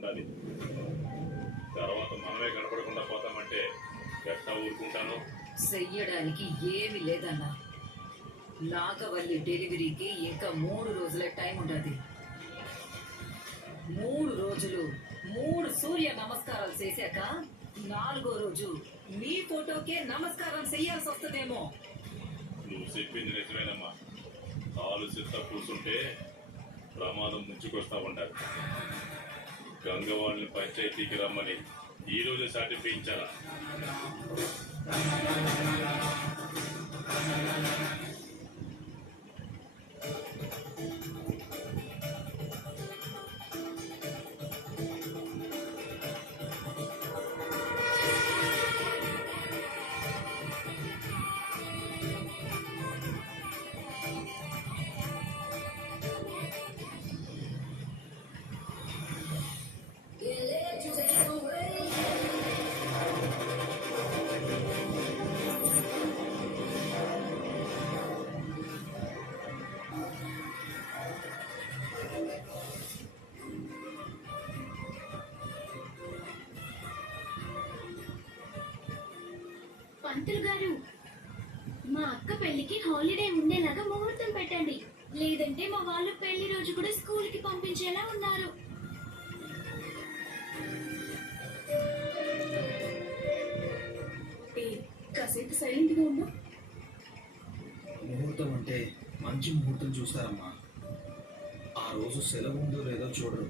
ఉండాలి. తర్వాత మనమే కనపడకుండా పోతామంటే ఎట్టా ఊరుకుంటాను? చెయ్యడానికి ఏమీ లేదన్నా. నాగవల్లి డెలివరీకి ఇంకా 3 రోజుల టైం ఉండదు. 3 రోజులు 3 సూర్య నమస్కారాలు చేశాక 4వ రోజు మీ ఫోటోకే నమస్కారం చెయ్యాల్సి వస్తుందేమో. నువ్వు చెప్పింది నిజమేనమ్మా. ఆలోచిస్తా కూర్చుంటే ప్రమాదం ముంచుకొస్తా ఉంటారు. గంగవాళ్ళని పంచాయతీకి రమ్మని ఈ రోజు సర్టిఫికేయించాలా? పంతులు గారు, మా అక్క పెళ్లికి హాలిడే ఉండేలాగా ముహూర్తం పెట్టండి. లేదంటే మా వాళ్ళు పెళ్లి రోజు కూడా స్కూల్ కి పంపించేలా ఉన్నారు. కాసేపు సైలెంట్ గా ఉండు. ముహూర్తం అంటే మంచి ముహూర్తం చూస్తారమ్మా. ఆ రోజు సెలవు ఉందో లేదో చూడరు.